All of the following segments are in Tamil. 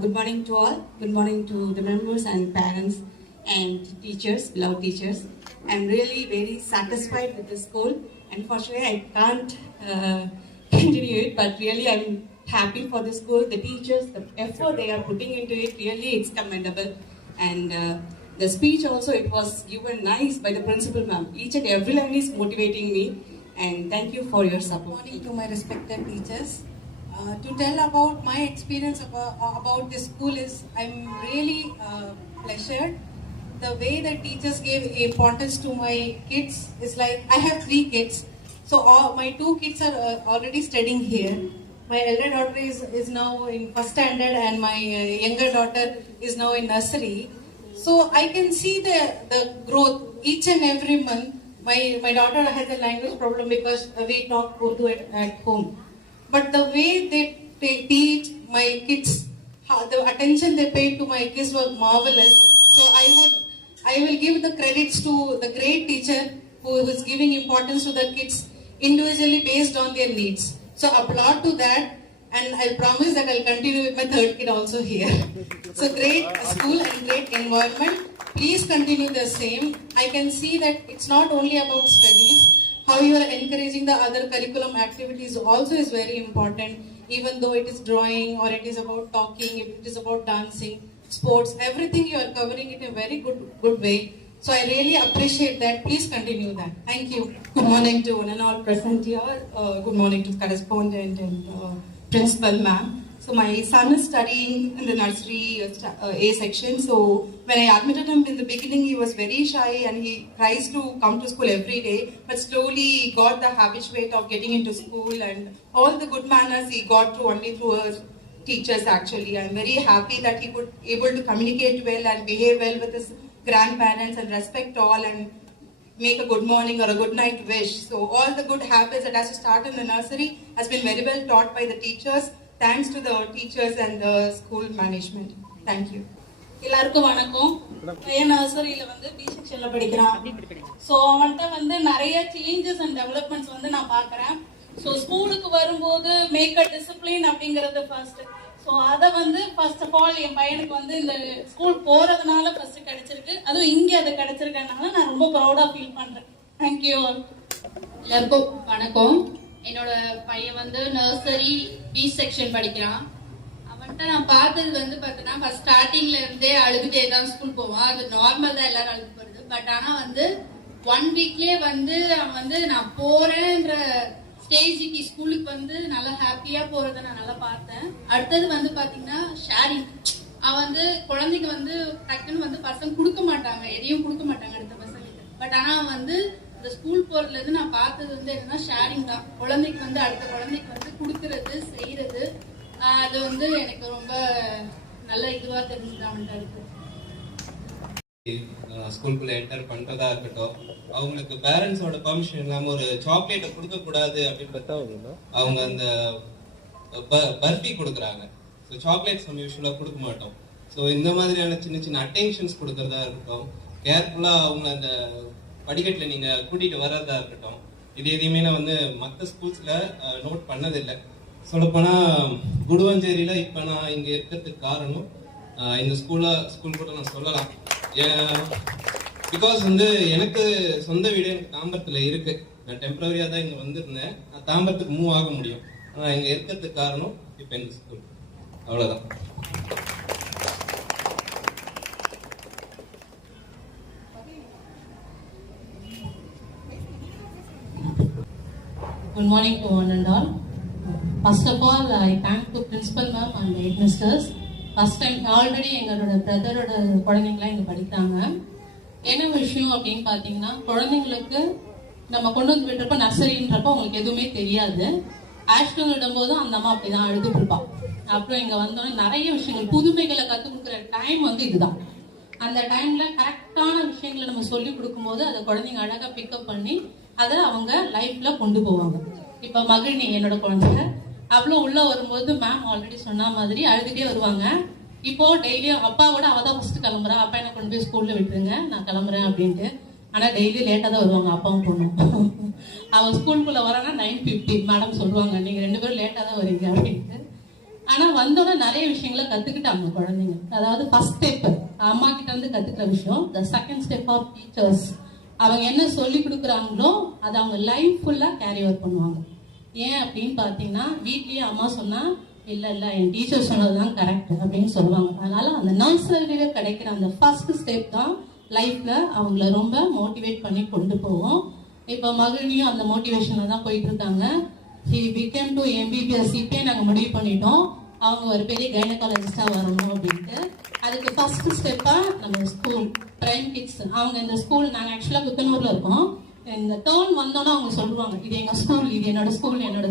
Good morning to all. Good morning to the members and parents and teachers, beloved teachers. I'm really very satisfied with the school. Unfortunately, I can't continue it, but really I'm happy for the school, the teachers, the effort they are putting into it. Really, it's commendable. And the speech also, it was given nice by the principal ma'am. Each and every line is motivating me. And thank you for your support. Good morning to my respected teachers. To tell about my experience about this school is I'm really pleasured. The way that teachers gave importance to my kids is like I have 3 kids. So my 2 kids are already studying here. My elder daughter is now in first standard and my younger daughter is now in nursery. So I can see the growth each and every month. My daughter has a language problem because we talk Urdu at home. But the way they teach my kids, the attention they pay to my kids was marvelous. So I will give the credits to the great teacher who is giving importance to the kids individually based on their needs. So applaud to that, and I promise that I'll continue with my 3rd kid also here. So great school and great environment. Please continue the same. I can see that it's not only about studies. How you are encouraging the other curriculum activities also is very important, even though it is drawing or it is about talking, if it is about dancing, sports, everything you are covering it in a very good way. So I really appreciate that. Please continue that. Thank you. Good morning to one and all present here. Good morning to the correspondent and principal ma'am. So my son is studying in the nursery A section. So when I admitted him in the beginning, he was very shy and he tries to come to school every day. But slowly he got the habituate of getting into school and all the good manners he got through only through his teachers actually. I'm very happy that he could able to communicate well and behave well with his grandparents and respect all and make a good morning or a good night wish. So all the good habits that has to start in the nursery has been very well taught by the teachers. Thanks to the teachers and the school management. Thank you. எல்லாருக்கும் வணக்கம். பையன் நர்சரியில வந்து பி செக்ஷன்ல படிக்கிறான். ஸோ அவன்கிட்ட வந்து நிறைய சேஞ்சஸ் அண்ட் டெவலப்மெண்ட்ஸ் வந்து நான் பார்க்குறேன். ஸோ ஸ்கூலுக்கு வரும்போது மேக் அ டிசிப்ளின் அப்படிங்கிறது ஃபர்ஸ்ட். ஸோ அதை வந்து ஃபர்ஸ்ட் ஆஃப் ஆல் என் பையனுக்கு வந்து இந்த ஸ்கூல் போறதுனால ஃபர்ஸ்ட் கிடைச்சிருக்கு. அதுவும் இங்கே அது கிடைச்சிருக்கனால நான் ரொம்ப ப்ரௌடா ஃபீல் பண்றேன். தேங்க்யூ. எல்லாருக்கும் வணக்கம். என்னோட பையன் வந்து நர்சரி பி செக்ஷன் படிக்கிறான். அவன்கிட்ட நான் பார்த்தது வந்து பார்த்தீங்கன்னா ஃபர்ஸ்ட் ஸ்டார்டிங்ல இருந்தே அழுதுட்டே தான் ஸ்கூல் போவான். அது நார்மல் தான், எல்லாரும் அழுது போறது. பட் ஆனா வந்து 1 வீக்லயே வந்து அவன் வந்து நான் போறேன்ற ஸ்டேஜுக்கு ஸ்கூலுக்கு வந்து நல்லா ஹாப்பியா போறத நான் நல்லா பார்த்தேன். அடுத்தது வந்து பாத்தீங்கன்னா ஷேரிங். அவன் வந்து குழந்தைங்க வந்து டக்குன்னு வந்து பசங்க கொடுக்க மாட்டாங்க, எதையும் கொடுக்க மாட்டாங்க அடுத்த பசங்களுக்கு. பட் ஆனா அவன் வந்து இந்த ஸ்கூல் போறதுல இருந்து நான் பார்த்தது வந்து என்னன்னா ஷேரிங் தான். குழந்தைக்கு வந்து அடுத்த குழந்தைக்கு வந்து கொடுக்கறது செய்யறது, அது வந்து எனக்கு ரொம்ப நல்ல இதுவா தெரிஞ்சுது அவன்கிட்ட இருக்கு. ஸ்கூலுக்குள்ள என்டர் பண்றதா இருக்கட்டும், அவங்களுக்கு பேரண்ட்ஸோட பெர்மிஷன் இல்லாம ஒரு சாக்லேட்டை கொடுக்க கூடாது அப்படின்னு அவங்க அந்த பர்ஃபி கொடுக்குறாங்க. ஸோ சாக்லேட்ஸ் நம்ம யூஸ்வலா கொடுக்க மாட்டோம். ஸோ இந்த மாதிரியான சின்ன சின்ன அட்டென்ஷன்ஸ் கொடுக்கறதா இருக்கட்டும், கேர்ஃபுல்லா அவங்க அந்த படிக்கட்டுல நீங்க கூட்டிட்டு வர்றதா இருக்கட்டும், இது எதையுமே நான் வந்து மற்ற ஸ்கூல்ஸ்ல நோட் பண்ணதில்லை. சொல்லப்போனா குடுவஞ்சேரியில இப்ப நான் இங்க இருக்கிறதுக்கு காரணம் இந்த ஸ்கூல் கூட நான் சொல்லலாம். பிகாஸ் வந்து எனக்கு சொந்த வீடு எனக்கு தாம்பரத்துல இருக்கு. நான் டெம்பரரியா தான் இங்க வந்திருந்தேன். நான் தாம்பரத்துக்கு மூவ் ஆக முடியும். ஆனா இங்க இருக்கிறதுக்கு காரணம் இப்ப இந்த ஸ்கூல். அவ்வளவுதான். Good morning to one and all. First of all, I thank the principal ma'am and the headmasters. First time already எங்களோட பிரதரோட குழந்தைங்களாம் இங்கே படிக்கிறாங்க. என்ன விஷயம் அப்படின்னு பார்த்தீங்கன்னா, குழந்தைங்களுக்கு நம்ம கொண்டு வந்து விட்டுறப்ப நர்சரின்றப்ப உங்களுக்கு எதுவுமே தெரியாது. ஆஷ்டன் விடும்போதும் அந்த அம்மா அப்படிதான் அழுதுட்டு இருப்பான். அப்புறம் இங்கே வந்தோடனே நிறைய விஷயங்கள் புதுமைகளை கற்றுக் கொடுக்குற டைம் வந்து இதுதான். அந்த டைம்ல கரெக்டான விஷயங்களை நம்ம சொல்லி கொடுக்கும்போது அதை குழந்தைங்க அழகா பிக்கப் பண்ணி அதை அவங்க லைஃப்ல கொண்டு போவாங்க. இப்ப மகிழினி என்னோட குழந்தை, அவ்வளோ உள்ள வரும்போது மேம் ஆல்ரெடி சொன்ன மாதிரி அழுதுகிட்டே வருவாங்க. இப்போ டெய்லியும் அப்பாவோட அவ தான் ஃபர்ஸ்ட் கிளம்புறா, அப்பா என்ன கொண்டு போய் ஸ்கூல்ல விட்டுருங்க நான் கிளம்புறேன் அப்படின்ட்டு. ஆனா டெய்லி லேட்டா தான் வருவாங்க அப்பாவும் பொண்ணும். அவன் ஸ்கூலுக்குள்ள வரானா 9:50 மேடம் சொல்லுவாங்க நீங்க 2 பேரும் லேட்டா தான் வரீங்க அப்படின்ட்டு. ஆனா வந்தோட நிறைய விஷயங்களை கத்துக்கிட்டாங்க குழந்தைங்க. அதாவது ஃபர்ஸ்ட் ஸ்டெப் அம்மா கிட்ட இருந்து கத்துக்கிற விஷயம். The second step of teachers, அவங்க என்ன சொல்லி கொடுக்குறாங்களோ அதை அவங்க லைஃப் ஃபுல்லா கேரி ஓவர் பண்ணுவாங்க. ஏன் அப்படின்னு பாத்தீங்கன்னா வீட்லயே அம்மா சொன்னா இல்ல என் டீச்சர் சொன்னதுதான் கரெக்ட் அப்படின்னு சொல்லுவாங்க. அதனால அந்த நர்சரியில கிடைக்கிற அந்த ஃபர்ஸ்ட் ஸ்டெப் தான் லைஃப்ல அவங்கள ரொம்ப மோட்டிவேட் பண்ணி கொண்டு போவோம். இப்ப மகிழ்ச்சியும் அந்த மோட்டிவேஷன்ல தான் போயிட்டு இருக்காங்க. He became to MBBS. இப்பே நாங்க முடிவு பண்ணிட்டோம் அவங்க ஒரு பெரிய கைனகாலஜிஸ்டா வரணும் அப்படின்ட்டு. அதுக்கு ஃபர்ஸ்ட் ஸ்டெப்பா நம்ம ஸ்கூல் பிரைம் கிட்ஸ், அவங்க இந்த ஸ்கூல் நாங்க ஆக்சுவலா குத்தனூர்ல இருக்கோம். இந்த டேர்ன் வந்தோன்னா அவங்க சொல்லுவாங்க இது எங்க ஸ்கூல், இது என்னோட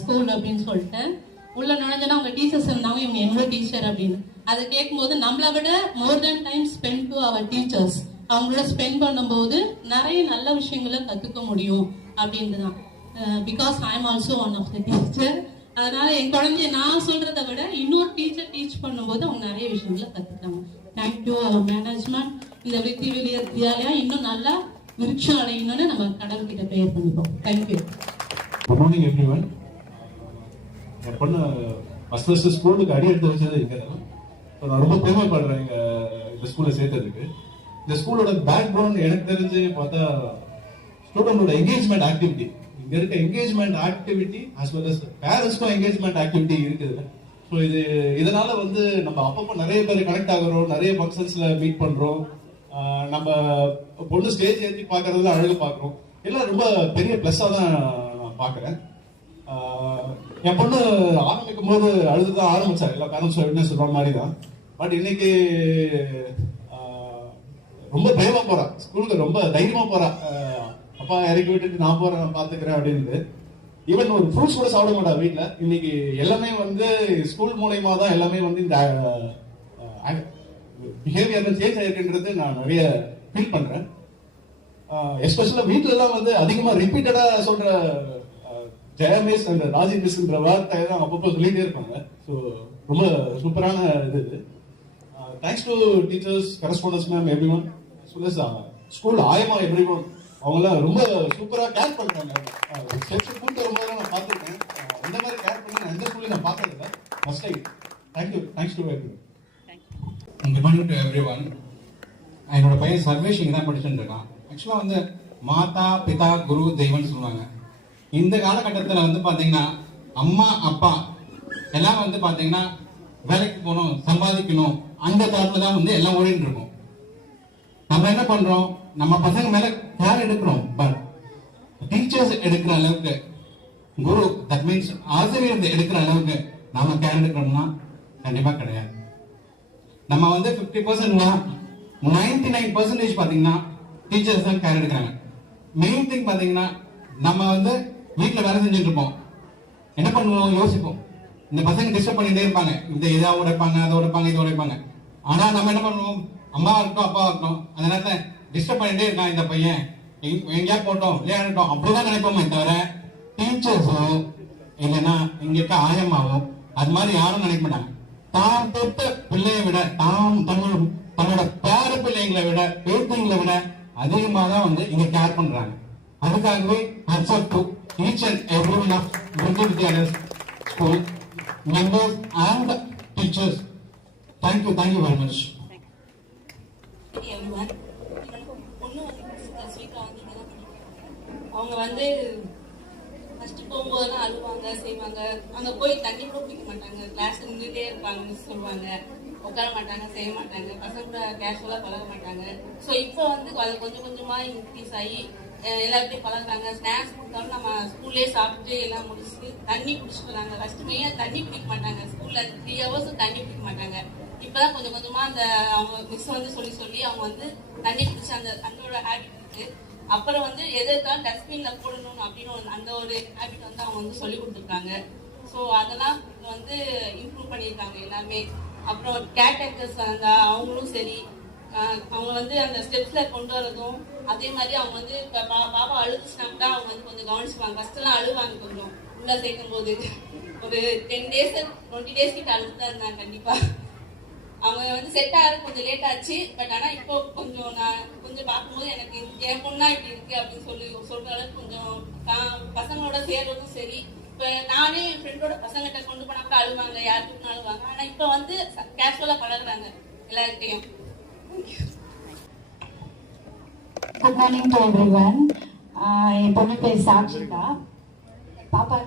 ஸ்கூல் அப்படின்னு சொல்லிட்டு உள்ள நுழைஞ்சோன்னா அவங்க டீச்சர்ஸ் இருந்தாங்க, இவங்க என்னோட டீச்சர் அப்படின்னு. அதை கேட்கும்போது நம்மளை விட more then time spend to our teachers, அவங்களோட ஸ்பெண்ட் பண்ணும்போது நிறைய நல்ல விஷயங்களை கத்துக்க முடியும் அப்படின்ட்டு தான். Because I am also one of the teacher. அதனால என் குழந்தைய நான் சொல்றதை விட இன்னொரு டீச்சர் டீச் பண்ணும்போது அவங்க நிறைய விஷயங்களை கத்துக்காங்க. Thank you management. இந்த விருத்தி வித்யாலயா இன்னும் நல்லா விருட்சம் அடையணும்னு நம்ம கடவுள்கிட்ட ப்ரேயர் பண்ணிப்போம். தேங்க்யூ. Good morning everyone. என் பொண்ணு ஃபர்ஸ்ட் ஸ்கூலுக்கு அடி எடுத்து வச்சது இங்கே தான். நான் ரொம்ப பெருமைப்படுறேன் இந்த ஸ்கூலில் சேர்த்ததுக்கு. இந்த ஸ்கூலோட பேக் போன் எனக்கு தெரிஞ்சு பார்த்தா ஸ்டூடெண்டோட என்கேஜ்மெண்ட் ஆக்டிவிட்டி, இங்க இருக்க engagement activity as well as பேரண்ட்ஸ்க்கும் என்கேஜ்மெண்ட் ஆக்டிவிட்டி இருக்குது. ஸோ இதனால நம்ம அப்பப்போ நிறைய பேர் கனெக்ட் ஆகுறோம், நிறைய ஃபங்க்ஷன்ஸ்ல மீட் பண்றோம், நம்ம பொண்ணு ஸ்டேஜ் ஏற்றி பார்க்கறதுல அழகு பார்க்குறோம். எல்லாம் ரொம்ப பெரிய பிளஸ்ஸாக தான் நான் பார்க்குறேன். என் பொண்ணு ஆரம்பிக்கும் போது அழுதுதான் ஆரம்பிச்சாங்க, எல்லா பேரண்ட்ஸும் என்ன சொல்ற மாதிரி தான். பட் இன்னைக்கு ரொம்ப பயமா போறா ஸ்கூலுக்கு, ரொம்ப தைரியமா போறா. அப்பா இறக்கி விட்டுட்டு நான் போறேன், நான் பாத்துக்கிறேன் அப்படின்னு. ஈவன் ஒரு ஃப்ரூட்ஸ் கூட சாப்பிட மாட்டா வீட்டுல. இன்னைக்கு எல்லாமே ஸ்கூல் மூலயமா தான் எல்லாமே இந்த பிஹேவியர்ல சேஞ்ச் ஆயிருக்குன்றது நான் நிறைய ஃபீல் பண்றேன். எஸ்பெஷலா வீட்டுல எல்லாம் அதிகமா ரிப்பீட்டடா சொல்ற ஜெயா மிஸ் அண்ட் ராஜி மிஸ்ன்ற வார்த்தை தான் அப்பப்போ சொல்லிட்டே இருப்பாங்க. ஸோ ரொம்ப சூப்பரான இது. Thanks to teachers, correspondence ma'am, every one, school ஆயமா எவ்ரி ஒன், அவங்களாம் ரொம்ப சூப்பரா கேர் பண்றாங்க. ஸ்டெப்ஸ் கூட்டு வரும்போது நான் பார்த்துருக்கேன், இந்த மாதிரி கேர் பண்ணி நான் எந்த ஸ்கூல்லையும் நான் பார்த்ததில்லை, first time. Thank you, thanks to every one. Good morning to every one. என்னோட பையன் சர்வேஷ் இங்கே தான் படிச்சுட்டு இருக்கான். ஆக்சுவலாக மாதா பிதா குரு தெய்வம்னு சொல்லுவாங்க. இந்த காலகட்டத்தில் பார்த்தீங்கன்னா அம்மா அப்பா எல்லாம் பார்த்தீங்கன்னா வேலைக்கு போகணும், சம்பாதிக்கணும், அந்த தரத்துல தான் எல்லாம் ஓடிட்டு இருக்கோம். நம்ம என்ன பண்றோம், நம்ம பசங்க மேல கேர் எடுக்கிறோம். பட் டீச்சர்ஸ் எடுக்கிற அளவுக்கு, குரு தட் மீன்ஸ் ஆசிரியர் எடுக்கிற அளவுக்கு நாம கேர் எடுக்கிறோம்னா கண்டிப்பா கிடையாது. நம்ம 50%, 99% பாத்தீங்கன்னா டீச்சர்ஸ் தான் கேர் எடுக்கிறாங்க. மெயின் திங் பாத்தீங்கன்னா நம்ம வீட்டுல வேலை செஞ்சுட்டு இருப்போம், என்ன பண்ணுவோம் யோசிப்போம், இந்த பசங்க டிஸ்டர்ப் பண்ணிட்டே இருப்பாங்க, இதை உடைப்பாங்க, அதை உடைப்பாங்க, இதை உடைப்பாங்க. ஆனா நம்ம என்ன பண்ணுவோம், அம்மாவா இருக்கட்டும் அப்பாவா இருக்கட்டும், அந்த நேரத்தை டிஸ்டர்ப் பண்ணிட்டே இருக்கான் இந்த பையன், எங்கேயா போட்டோம் விளையாடட்டும் அப்படிதான் நினைப்போமே தவிர டீச்சர்ஸோ இல்லைன்னா இங்க இருக்க ஆயம்மாவோ அது மாதிரி யாரும் நினைக்க மாட்டாங்க. தான் பெற்ற பிள்ளையை விட, தன்னோட பேர பிள்ளைங்களை விட, பேத்திங்களை விட அதிகமாக தான் இங்க கேர் பண்றாங்க. அதுக்காகவே huts to each and every one of Viruthi Vidyalaya school members and teachers. Thank you very much. everyone. பொண்ணு ஸ்வீட்டா அவங்க ஃபர்ஸ்ட் போகும்போதெல்லாம் அழுவாங்க செய்வாங்க. அங்க போய் தண்ணி கூட குடிக்க மாட்டாங்க, கிளாஸ் நின்றுட்டே இருப்பாங்கன்னு சொல்லுவாங்க, உட்கார மாட்டாங்க, செய்ய மாட்டாங்க, பசங்க கூட கேஷுவலா பழக மாட்டாங்க. ஸோ இப்போ அது கொஞ்சம் கொஞ்சமா இன்க்ரீஸ் ஆகி எல்லாத்தையும் பழகுறாங்க. ஸ்நாக்ஸ் கொடுத்தாலும் நம்ம ஸ்கூல்லேயே சாப்பிட்டு எல்லாம் முடிச்சுட்டு தண்ணி குடிச்சிட்டு வராங்க. ஃபர்ஸ்ட் மெயினாக தண்ணி குடிக்க மாட்டாங்க, ஸ்கூல்ல 3 hours தண்ணி குடிக்க மாட்டாங்க. இப்பதான் கொஞ்சம் கொஞ்சமா அவங்க மிஸ் சொல்லி அவங்க தண்ணி குடிச்சு அந்த ஹேபிட் இருக்கு. அப்புறம் எது இருந்தாலும் டஸ்ட்பின்ல போடணும் அப்படின்னு அந்த ஒரு ஹேபிட் அவங்க சொல்லி கொடுத்துருக்காங்க. ஸோ அதெல்லாம் இம்ப்ரூவ் பண்ணியிருக்காங்க எல்லாமே. அப்புறம் கேர் டேக்கர்ஸ் அவங்களும் சரி, அவங்க அந்த ஸ்டெப்ஸ்ல கொண்டு வரதும் அதே மாதிரி அவங்க பாப்பா அழுதுச்சுனாக்கா அவங்க கொஞ்சம் கவனிச்சுப்பாங்க. ஃபர்ஸ்ட் எல்லாம் அழுவாங்க, கொஞ்சம் உள்ள சேர்க்கும் போது ஒரு 10 days 20 days கிட்ட அழுதுதான் இருந்தாங்க. கண்டிப்பா அவங்க செட் ஆக கொஞ்சம் லேட் ஆச்சு. பட் ஆனா இப்போ நான் கொஞ்சம் பார்க்கும்போது எனக்கு என் பொண்ணா இப்படி இருக்கு அப்படின்னு சொல்ற அளவுக்கு கொஞ்சம் பசங்களோட சேர்றதும் சரி, இப்போ நானே என் ஃப்ரெண்டோட பசங்கிட்ட கொண்டு போனாக்க அழுவாங்க, யாருக்கு அழுவாங்க. ஆனா இப்போ வந்து கேஷுவலா பழகுறாங்க எல்லார்கிட்டையும். Good morning to everyone. என் பொண்ணு பேர் சாக்ஷிகா. பாப்பா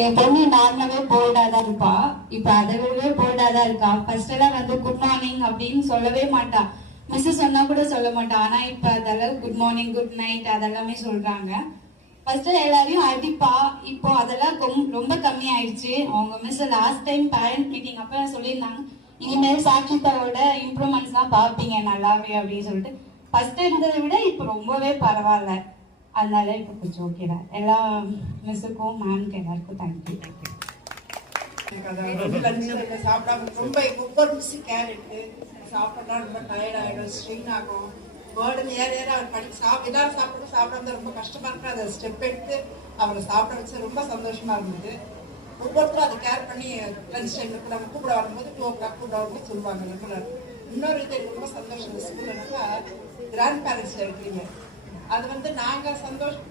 என் பொண்ணு நார்மலாவே போல்டா தான் இருப்பா. இப்ப அதை விடவே போல்டா தான் இருக்கா. ஃபர்ஸ்ட் எல்லாம் வந்து குட் மார்னிங் அப்படின்னு சொல்லவே மாட்டா. மிஸ் சொன்னா கூட சொல்ல மாட்டா. ஆனா இப்ப அதெல்லாம் குட் மார்னிங், குட் நைட் அதெல்லாமே சொல்றாங்க. ஃபர்ஸ்ட் எல்லாரையும் அடிப்பா. இப்போ அதெல்லாம் ரொம்ப கம்மி ஆயிடுச்சு. அவங்க miss last time parent meeting அப்ப சொல்லியிருந்தாங்க, இனிமேல் சாட்சிதாவோட இம்ப்ரூவ்மெண்ட்ஸ் எல்லாம் பாப்பீங்க நல்லாவே அப்படின்னு சொல்லிட்டு. ஃபர்ஸ்ட் இருந்ததை விட இப்ப ரொம்பவே பரவாயில்ல. அதனால இப்போ கொஞ்சம் ஓகே தான். எல்லா மிஸ்ஸுக்கும் மேம்க்கு எல்லாருக்கும் தேங்க்யூ. சாப்பிடாம ரொம்ப ஒவ்வொரு மிஸ்ஸு கேர் எடுத்து சாப்பிட்டா ரொம்ப டயர்ட் ஆகிடும், ஸ்ட்ரெயின் ஆகும், பேர்டன் ஏற அவர் படிக்க எல்லாரும் சாப்பிடாம ரொம்ப கஷ்டமா இருக்கு. அதை ஸ்டெப் எடுத்து அவரை சாப்பிட வச்சு ரொம்ப சந்தோஷமா இருந்தது. ஒவ்வொருத்தரும் அதை கேர் பண்ணி லஞ்ச் டைம்ல நம்ம கூப்பிட வரும்போது 2 o'clock கூப்பிட வரும்போது சொல்லுவாங்க ரெகுலர். இன்னொரு இது எனக்கு ரொம்ப சந்தோஷம் இந்த ஸ்கூல்னாக்கா கிராண்ட் பேரண்ட்ஸ்ல இருக்கிறீங்க. அது வந்து நாங்கள் சந்தோஷம்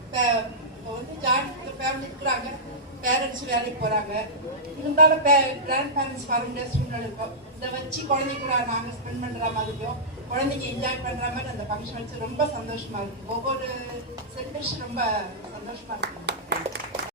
வந்து ஜாயிண்ட் ஃபேமிலி இருக்கிறாங்க, பேரண்ட்ஸ் வேலைக்கு போகிறாங்க, இருந்தாலும் கிராண்ட் பேரண்ட்ஸ் வர முடியாத சூழ்நிலை இருக்கும். இதை வச்சு குழந்தைங்க கூட நாங்கள் ஸ்பெண்ட் பண்ணுற மாதிரியும் குழந்தைங்க என்ஜாய் பண்ணுற மாதிரி அந்த ஃபங்க்ஷன் வச்சு ரொம்ப சந்தோஷமாக இருக்குது. ஒவ்வொரு செலிப்ரேஷன் ரொம்ப சந்தோஷமாக இருக்குது.